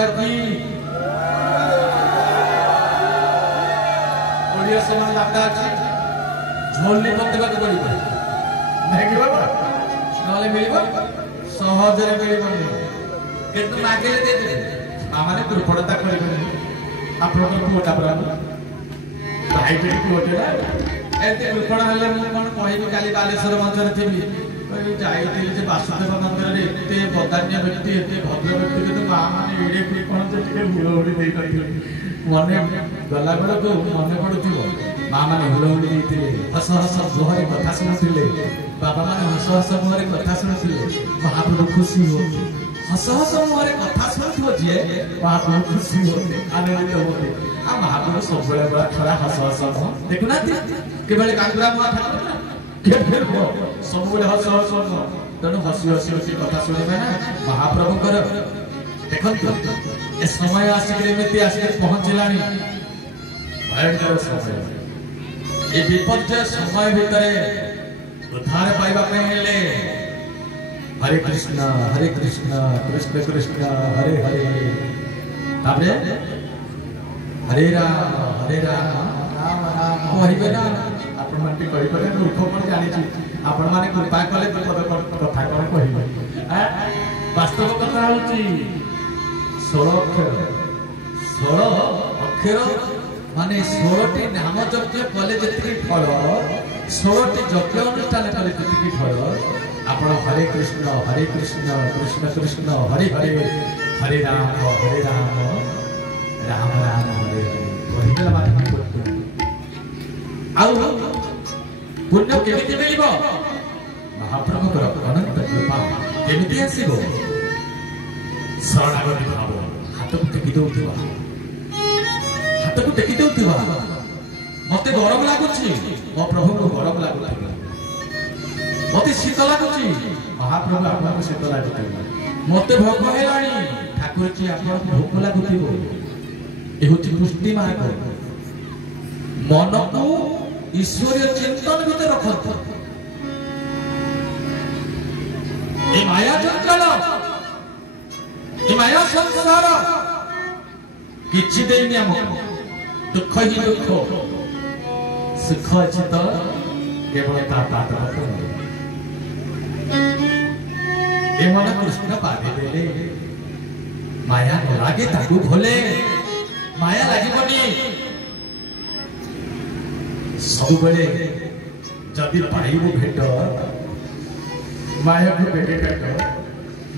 बाकी ओडिया समान लगता अछि झोलनी पत्ते बाकी पड़ी नहीं बाबा नले मिलिबो सहज रे मिलिबोनी केतु मागे दे दे माने दुर्पड़ता करिबे आपन पुटा परा भाई पे पुटा एते दुर्पड़ा हले मु कोन कहिबी काली बालेश्वर मंचर थिबी कहि जाईतिल जे वासुदेव मंदिर रे एते बदान्य व्यक्ति एते भद्र व्यक्ति के तो मां माने एडे पे कोन जे टिके हुलहुली देई करथिले मने गला बेला को मने पडुथिबो मां माने हुलहुली देइतिले हस हस जोहरे कथा सुनुथिले बाबा माने हस हस मोरे कथा सुनुथिले महाप्रभु खुशी हो हस हस मोरे कथा सुनुथिबो जे महाप्रभु खुशी हो आनंदित होते आ महाप्रभु सब बेला बड़ा खरा हस हस देखु ना केबेले कांगुरा मा ठाकुर के फिर हो सब बेले हस हस तनु हसी हसी हसी कथा सुनिबे ना महाप्रभु कर देखंतु ए समय आसिके एमिति आसिके पहुंचलानी भयंकर समय ए विपद समय भितरे उद्धार पाइबा पे हेले हरे कृष्ण कृष्ण कृष्ण हरे हरे ताबरे हरे राम राम राम कहिबे ना आपण मानती कहि परे दुख पर जानि छी आपण माने कृपा कले विपद कथा कोन कहिबे वास्तव कथा होची 16 अक्षर माने 16टी नाम यज्ञ कले जति फल 16टी यज्ञ अनुष्ठान कले जति फल आपण हरे कृष्ण कृष्ण कृष्ण हरे हरे हरे राम राम राम हरे कहिला माने आउ पुण्य केमिति मिलिबो महाप्रभु कर अनंत कृपा केमिति आसीबो शरणागति भाव हाथ को टेकी दउथिबा मते गरम लागुची मो प्रभु को गरम लागुथि मते शीत लागुची महाप्रभु आपन शीत लागुथि मते भोक हेलानी ठाकुर जी आपन भोक लागुथिबो एहुति पुष्टि मार्ग मन को ईश्वरीय चिंतन भीतर रखत ए माया जंजाल ए माया संसार किछि देनी हमको दुख ही दुख सुख अछि तो केवल ता ए मन कृष्ण पादे देले माया लागे ताकू भोले माया लागिबनी सब बेले जदि पाइबो भेट माया को भेटे भेट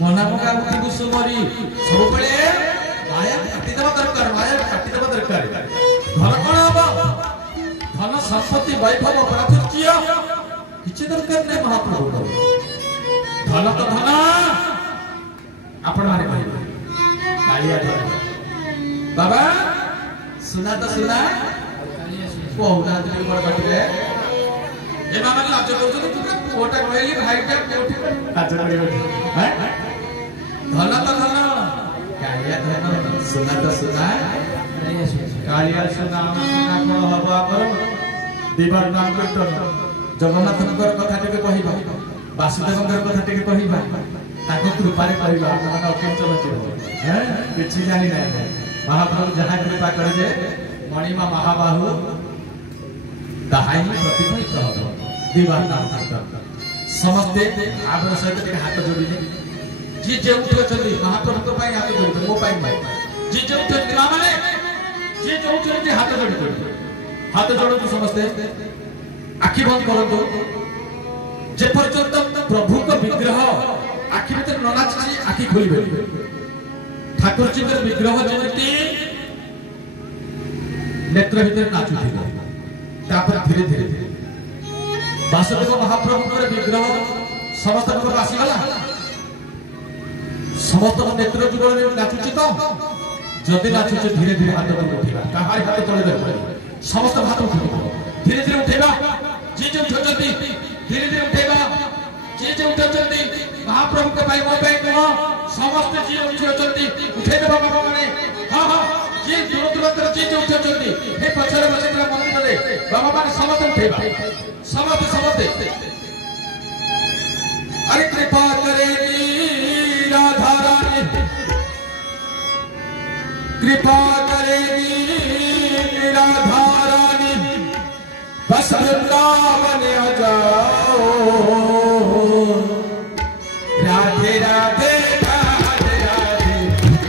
मना मगा उठिबो सुमरी सब बेले माया काटी देबा दरकार धन कोन हबो धन संपत्ति वैभव प्राचुर्य किछि दरकार नै महाप्रभु धन तो धन आपण माने कहिबे कालिया धन बाबा सुना तो सुना कोहुना दिली बड़ कटिले ए मामा लाज करतो तू कोटा कहली भाईटा कोठी लाज करियो हैं धन तो धन कालिया धन सुना तो सुना कालिया सुना कोन हबो हमर दिवार नाम कीर्तन जगन्नाथଙ୍କର କଥା ଟିକେ କହିବା वासुदेवଙ୍କର କଥା ଟିକେ କହିବା ताको कृपारे कहबा मन अकिंचन जीव हैं किछि जानि नै महाप्रभु जहां कृपा करे जे मणिमा महाबाहु ताहाई प्रतिफलित हो दिवार नाम कीर्तन समस्ते आबर सहित के हाथ जोड़िले जी जे उठे चली महाप्रभु को पाई हाथ जोड़िले मो पाई माई जी जे उठे माने जी जे उठे हाथ जोड़िले हाथ जोड़ो समस्ते आखि बंद करो जे पर्यंत प्रभु को विग्रह आखि भीतर न नाची आखि खोलिबे ठाकुर जी के विग्रह जेमति नेत्र भीतर नाचुथिले तापर धीरे धीरे वासुदेव महाप्रभु के विग्रह समस्त को आसी गला समस्त नेत्र जुगल नाचुची तो जदि नाचुची धीरे धीरे हाथ तो उठिबा काहार हाथ तळे दे समस्त हाथ उठिबा धीरे धीरे उठेबा जे जे उठचंती धीरे धीरे उठेबा जे उठचंती महाप्रभु के भाई मो भाई कह समस्त जे उठचंती उठेबे बाबा माने हां हां जे दूर दूर जे उठचंती हे पछरे बसेला मंदिर रे बाबा माने समस्त उठेबा समस्त अरे कृपा करे राधा रानी कृपा करेगी राधा रानी बस वृंदावन आ जाओ राधे राधे राधे राधे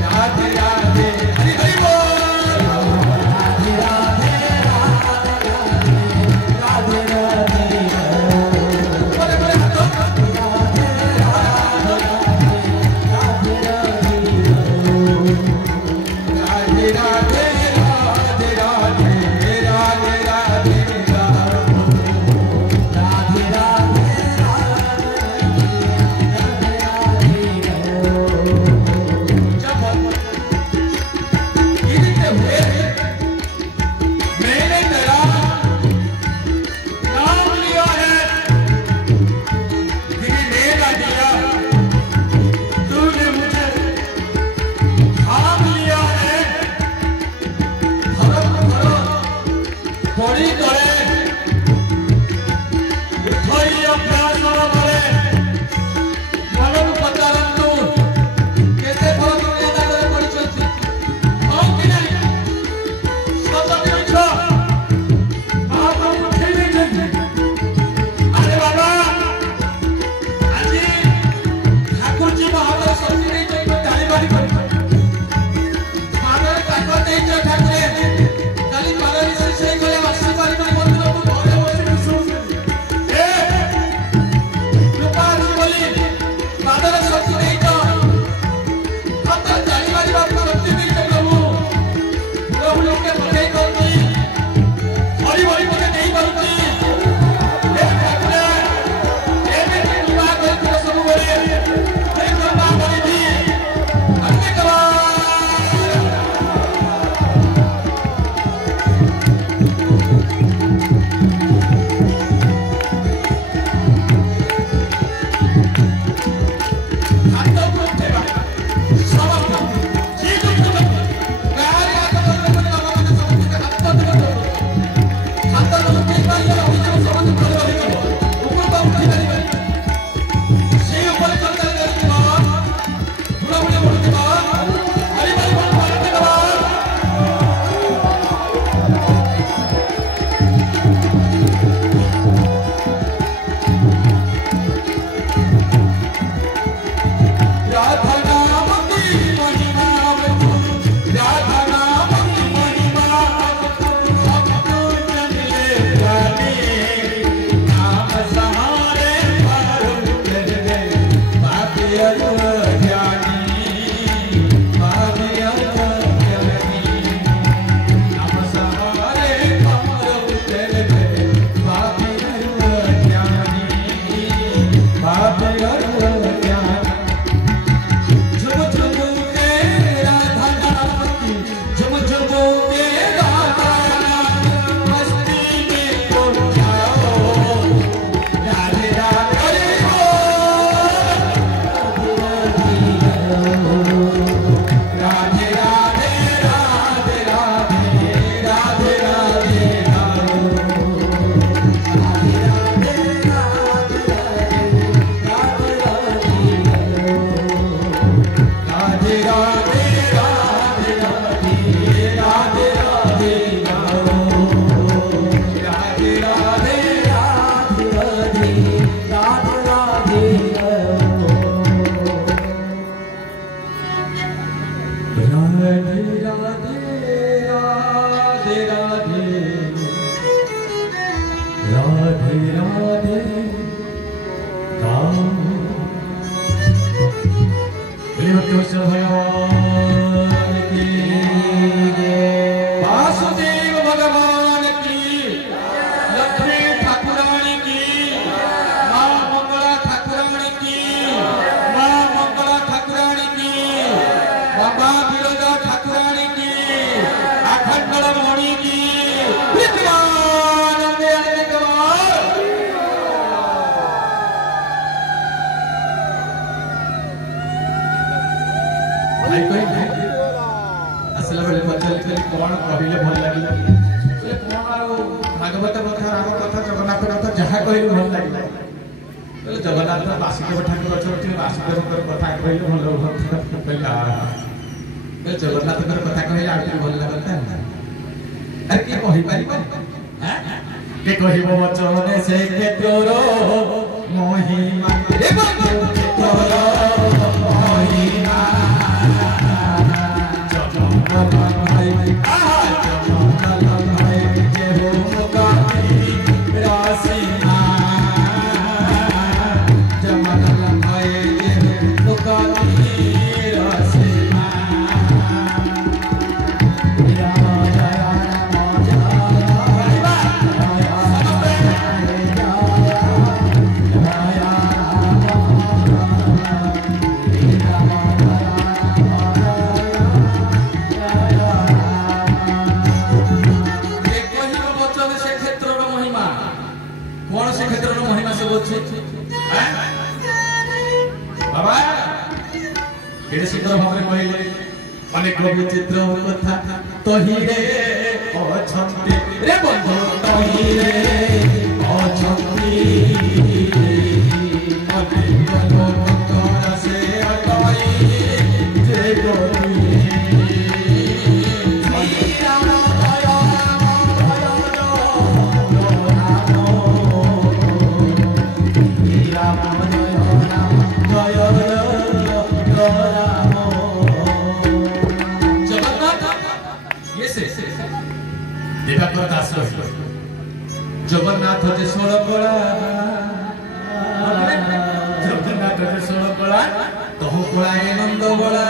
राधे राधे हरि हरि बोल राधे राधे राधे राधे बोले बोले हाथों राधे राधे राधे राधे राधे राधे बड़ी करे थई अभ्यास करे मन पचारंतु केते फल दुनिया दागरे पड़ी चलछि औ कि नहीं सत मिछ आप उठे नहीं अरे बाबा आज ठाकुर जी महाराज शक्ति नहीं तो ताली बाड़ी कर मानर ताकत नहीं जो ठाकुर काली मानर से गले आशीर्वाद में मंदिर को घरे बसी सुन ए कृपा बोली मानर शक्ति नहीं तो हम तो ताली बाड़ी बात करते नहीं तो प्रभु लोग के मने करती हरि हरि मने नहीं करती ए ठाकुर ए में कृपा कर सब बोले हे कृपा करी दी अन्य कला वासुदेव भगवान की लक्ष्मी ठाकुरानी की मां मंगला ठाकुरानी की मां मंगला ठाकुरानी की बाबा बिरजा ठाकुरानी की अखंड मणि की विद्वानंद भाई कोई असला बेले पचल कौन कहले भल लागिला बोले कौन भागवत कथा राम कथा जगन्नाथ कथा जहा कहले भल लागिला बोले जगन्नाथ वासुदेव ठाकुर अछथि वासुदेव कथा कहले भल कहला जगन्नाथ कथा कहले आउ भल लगता अरे के कहि पारिबो के कहिबो वचने से क्षेत्रर महिमा रे क्षेत्रर महिमा जगन्नाथ भाई जगन्नाथ भाई जे हो गाती रासीना जगन्नाथ भाई जे हो गाती रासीना बाबा केड़े सुंदर भाव में कहले अनेक विचित्र कथा तहिरे अछंती रे बंधु तहिरे अछंती अनेक लोककर से अटई जे गई जगन्नाथ जे सोल कला जगन्नाथ जे सोल कला तहु कलाए नंद बला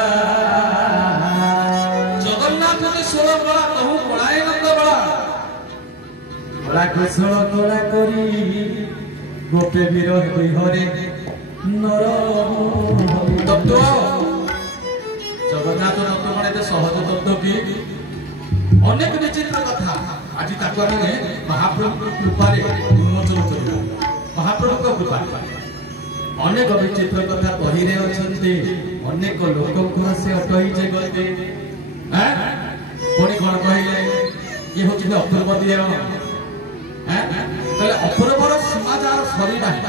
जगन्नाथ जे सोल कला तहु कलाए नंद बला बला को सोल कला करी गोपे विरह हरे नर तत्व जगन्नाथ तत्व माने सहज तत्व की अनेक विचित्र कथा आज ताको आमे महाप्रभु कृपारे उन्मोचन करिबा महाप्रभु कृपा अनेक विचित्र कथा कहिरे अछंती अनेक लोकंकर से अटई जे गते हैं कोनी कोन कहिले ये होछि अपूर्व दिए हैं तले अपूर्वर समाचार सरी नाही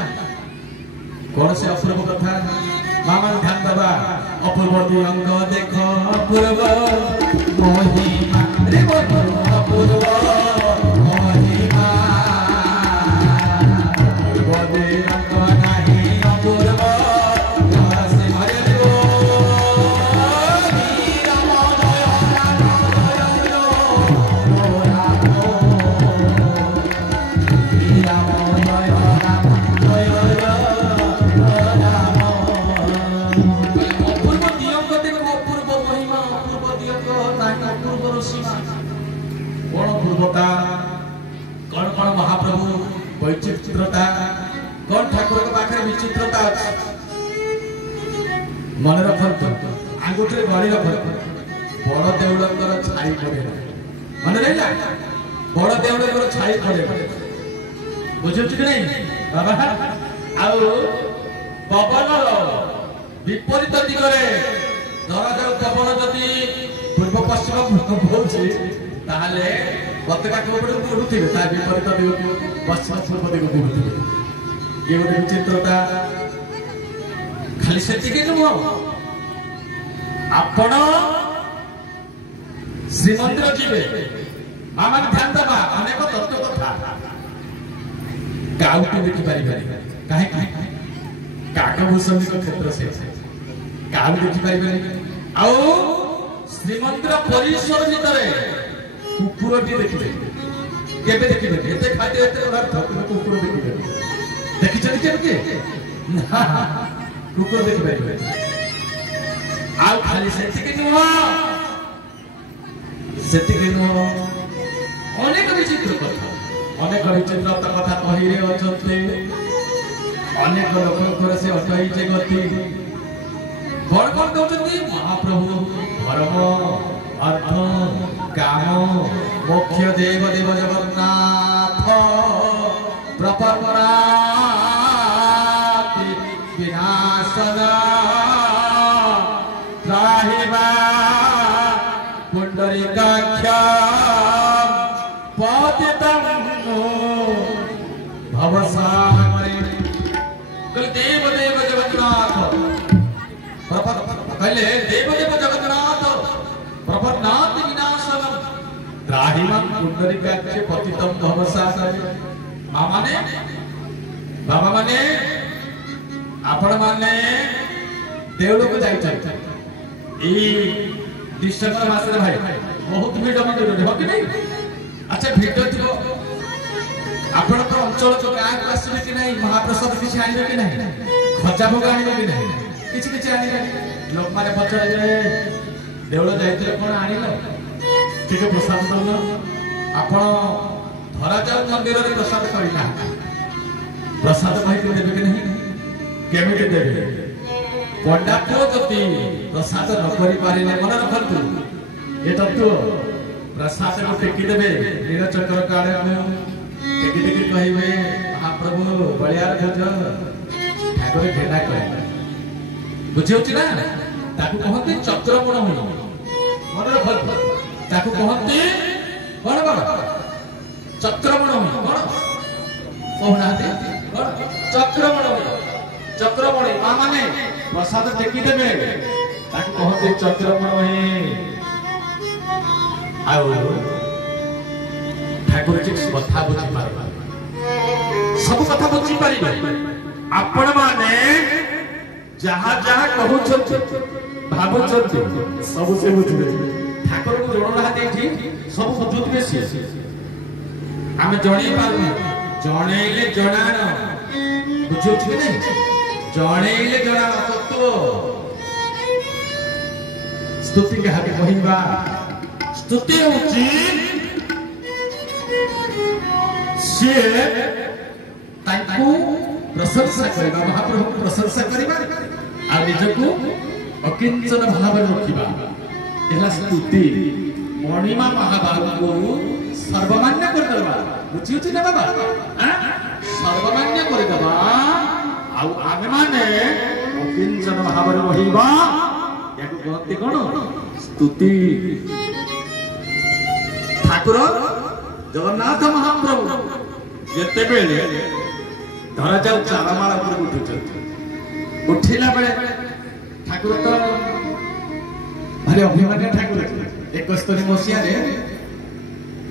कोन से अपूर्व कथा मामा ध्यान देबा अपूर्व दियंग देख अपूर्व महिमा रे बंधु अपूर्व महिमा अपूर्व दियंग नाही अपूर्व से हरे रो राम जय राम जय रो राम जय राम अपूर्व दियंग देख अपूर्व महिमा अपूर्व दियंग नाही अपूर्व सीमा कौन पूर्वता कौन कौन महाप्रभु वैचित्रता कौन ठाकुर के पाखे विचित्रता मन रखत आगुटे गड़ी रखत बड़ देउलकर छाई पड़े मन रहिला बड़ देउलकर छाई पड़े बुझुछ कि नहीं बाबा आउ पवन विपरीत दिगरे धराजाऊ पवन जदि पूर्व पश्चिम होछि ताहले प्रत्येक कोपड़ उठुथिबे ता विपरीत दिग पश्चिम पूर्व दिग उठुथिबे ये गोटे विचित्रता खाली सेतिके नुह आपण श्रीमंदिर जीवे मामा ध्यान देबा अनेक तत्व कथा गाउटी देखि पारि काहे काकभूषणी को क्षेत्र से गाउ देखि पारि आउ श्रीमंदिर परिसर भितरे कुकुरटी देखिबे केबे देखिबे एते खाते एते कुकुर देखिबे देखिछन केबे ना कुकुर देखिबे आउ खाली सेतिके नुह अनेक विचित्र कथा कहिरे अछते अनेक लोकंकर से अटई जे गति कौन कौन कहते महाप्रभु धर्म अर्थ काम मोक्ष देव देव जगन्नाथ प्रपन्ना विनाशना त्राहिबा पुंडरीकाख्या पतितं भवसागरे देव देव जगन्नाथ कहले देव देव जगन्नाथ माहिमा पुंडरीकाक्ष पतितम भवसागरे माँ माने बाबा माने आपण माने देवलोक जाइछन ई डिसेंबर मास रे भाई बहुत भीड़ मंदिर रे हो कि नहीं। अच्छा भीड़ थियो आपण तो अंचल तो गाँ को आसबे कि नहीं महाप्रसाद किसी आनिबे कि नहीं खजा भोग आनिबे कि नहीं किछि किछि आनिबे लोक माने पछरे जे देवल जाइतले कोन आनिलो ठीक प्रसाद दउन आपण धरा जाऊ मंदिर रे प्रसाद करिना प्रसाद भाई को देबे कि नहीं केमिति देबे पंडा को जति प्रसाद न करि पारिले मन रखंतु ए तत्व प्रसाद को टेकी देबे नीलचक्र काळे टेकी टेकी कहिबे महाप्रभु बलियार भोज ठाकुर घेना करे बुझियोछि ना ताकू कहते चक्रमण होई मन रखंतु ताकू कहते कोन बड़ चक्रमण होई कोन कहनाते कोन चक्रमण होई चक्रमण मां माने प्रसाद टेकी देबे ताकू कहते चक्रमण होई आउ ठाकुर जी कथा बुझी पार सब कथा बुझी पारिबे आपण माने जहा जहा कहू छथि भाबु छथि सब से बुझिबे ठाकुर को जणो रहा देठी सब बुझुतबे से आमे जणी पारु जणेले जणान बुझुछि नहीं जणेले जणान तत्व स्तुति के हाथे कहिबा स्तुति होची से ताकू प्रशंसा करबा महाप्रभु प्रशंसा करबा आ निजको अकिंचन भाव रखिबा एला स्तुति मणिमा महाभारत को सर्वमान्य कर देबा बुझियो ना बाबा सर्वमान्य कर देबा आ आमे माने अकिंचन भाव रहिबा याको कहते कोन स्तुति ठाकुर जगन्नाथ महाप्रभु जेते बेले धरा जाऊ चारमाला ऊपर उठुछन उठिला बेले ठाकुर तो भारी अभिमानी ठाकुर 71 मसिया रे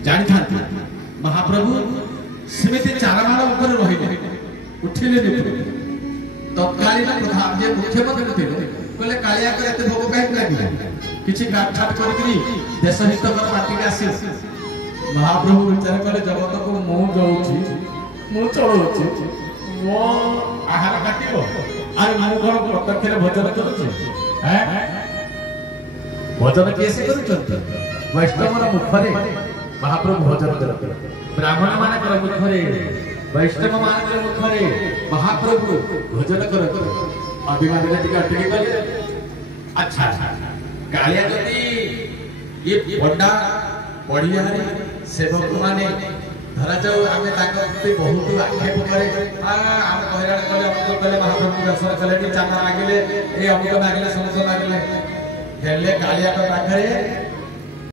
जानि था महाप्रभु सेमिति चारमाला ऊपर रहिले उठिले नहीं तत्कालीन प्रधान जे मुख्यमंत्री थे कहले कालिया करे एते भोग काहे लागिला किछि गाठ ठाट करकरी देश हित कर पार्टी के आसी महाप्रभु विचार करे जगत को मो जाउछि मो चलउछि मो आहार काटिबो आरे मो घर प्रत्यक्ष रे भजन करूछि हैं भजन कैसे करूछन वैष्णवर मुखरे महाप्रभु भजन करत ब्राह्मण माने कर मुखरे वैष्णव माने कर मुखरे महाप्रभु भजन करत अभिमान रे टिका टिकी गले अच्छा कालिया जदी ये बड़ा बढ़िया रे सेवक माने धरा जाऊ आमे ताकते बहुत आक्षेप करे हम कहराण कले अमृत कले महाप्रभु दर्शन कले चांदा मागिले ए अमृत मागिले समस्त मागिले हेले कालिया का पाखरे